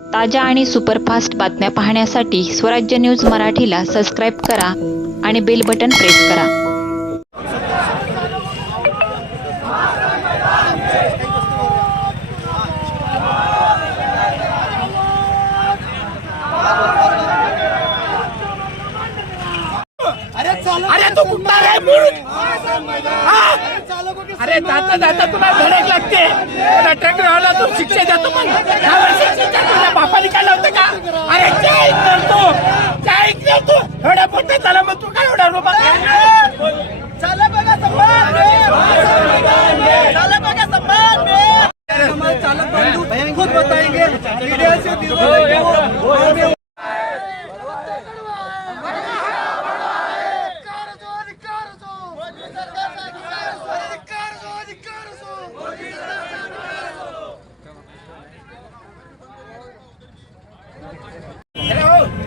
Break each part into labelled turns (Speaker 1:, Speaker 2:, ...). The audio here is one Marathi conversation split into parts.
Speaker 1: ताज्या आणि सुपरफास्ट बातम्या पाहण्यासाठी स्वराज्य न्यूज मराठीला सबस्क्राईब करा आणि बेल बटन प्रेस करा.
Speaker 2: अरे तू कुठला रे मूळ? हा? अरे जाता जाता तुला धडक लागते. तुला ट्रॅक्टरवाला तू शिक्षा देतो पण तुझ्या बापाने काय होतं का अरे काय ऐकणार तू काय ऐकणार तू एवढ्या पोटात झाला मग तू काय एवढा रुपा चला बघा संभाळ चला बघा संभाळ चालक बंधू खुद बताएंगे मीडिया से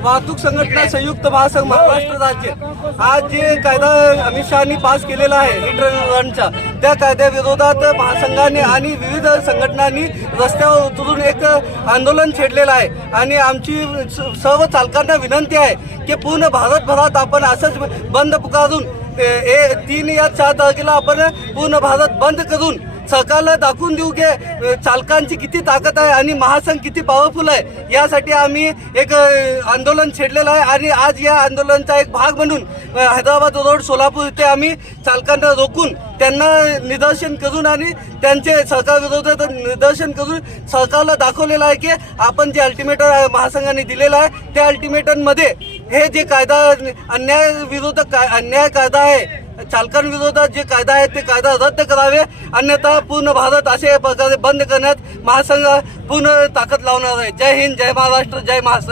Speaker 3: वाहतूक संघटना संयुक्त महासंघ महाराष्ट्र राज्य. आज जे कायदा अमित शहानी पास केलेला आहे हिट रनचा त्या कायद्याविरोधात महासंघाने आणि विविध संघटनांनी रस्त्यावर उतरून एक आंदोलन छेडलेलं आहे. आणि आमची स- सर्व चालकांना विनंती आहे की पूर्ण भारतभरात आपण असंच बंद पुकारून ए- ए- तीन या चार तारखेला आपण पूर्ण भारत बंद करून सरकारला दाखवून देऊ की चालकांची किती ताकद आहे आणि महासंघ किती पॉवरफुल आहे यासाठी आम्ही एक आंदोलन छेडलेलं आहे आणि आज या आंदोलनाचा एक भाग म्हणून हैदराबाद रोड सोलापूर इथे आम्ही चालकांना रोखून त्यांना निदर्शन करून आणि त्यांचे सरकारविरोधात निदर्शन करून सरकारला दाखवलेलं आहे की आपण जे अल्टिमेटम महासंघाने दिलेलं आहे त्या अल्टिमेटममध्ये हे जे कायदा अन्याय विरोध काय अन्याय कायदा आहे चालकांविरोधात जे कायदा आहे ते कायदा रद्द करावे. अन्यथा पूर्ण भारत असे प्रकारे बंद करण्यात महासंघ पूर्ण ताकद लावणार आहे. जय हिंद जय महाराष्ट्र जय महासंघ.